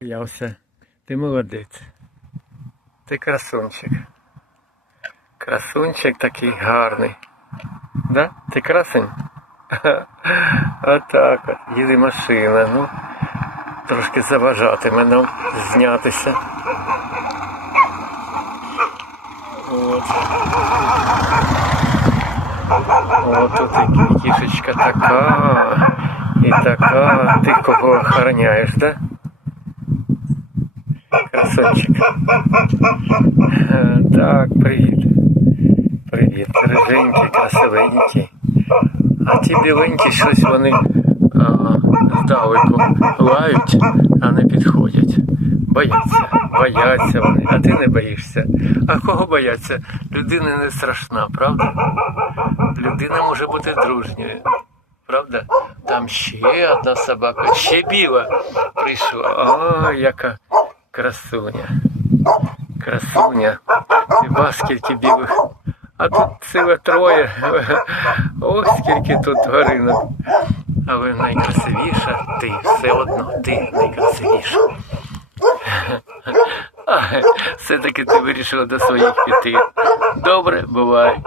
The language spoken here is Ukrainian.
Я все. Ти молодець. Ти красунчик. Красунчик такий гарний. Да? Ти красень? Отак от. Їде машина. Ну, трошки заважатиме нам знятися. От. От тут і кішечка така. І така. Ти кого охороняєш, да? Красунчик. Е, Так, привіт. Привіт. Риженький, красивенький. А ті біленькі щось вони здалеку лають, а не підходять. Бояться. Бояться вони, а ти не боїшся. А кого бояться? Людина не страшна, правда? Людина може бути дружньою. Правда? Там ще одна собака, ще біла прийшла. А, яка красуня. Красуня. І ба, скільки білих. А тут ціле троє. Ох, скільки тут тваринок. Але найкрасивіша ти, все одно ти найкрасивіша. Все-таки ти вирішила до своїх піти. Добре, бувай.